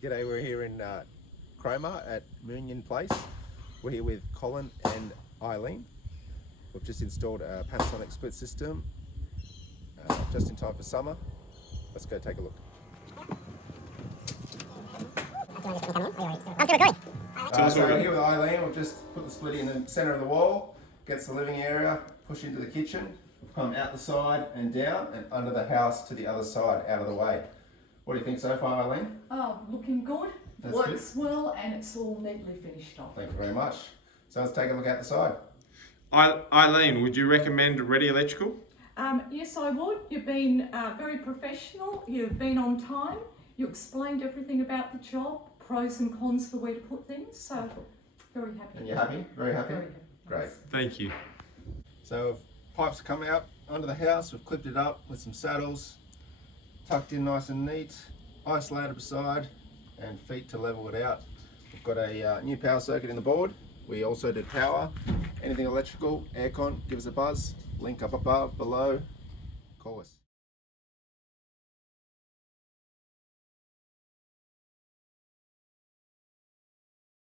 G'day, we're here in Cromer at Moonion Place. We're here with Colin and Eileen. We've just installed a Panasonic split system just in time for summer. Let's go take a look. So we're here with Eileen. We've just put the split in the centre of the wall, gets the living area, push into the kitchen. We've come out the side and down and under the house to the other side, out of the way. What do you think so far, Eileen? Oh, looking good. That's Works well, and it's all neatly finished off. Thank you very much. So let's take a look out the side. Eileen, would you recommend Ready Electrical? Yes, I would. You've been very professional. You've been on time. You explained everything about the job, pros and cons for where to put things. So, very happy. And you're happy? Very happy? Very happy. Great. Thank you. So pipes come out under the house. We've clipped it up with some saddles, tucked in nice and neat, isolated beside, and feet to level it out. We've got a new power circuit in the board. We also did power. Anything electrical, aircon, give us a buzz. Link up above, below, call us.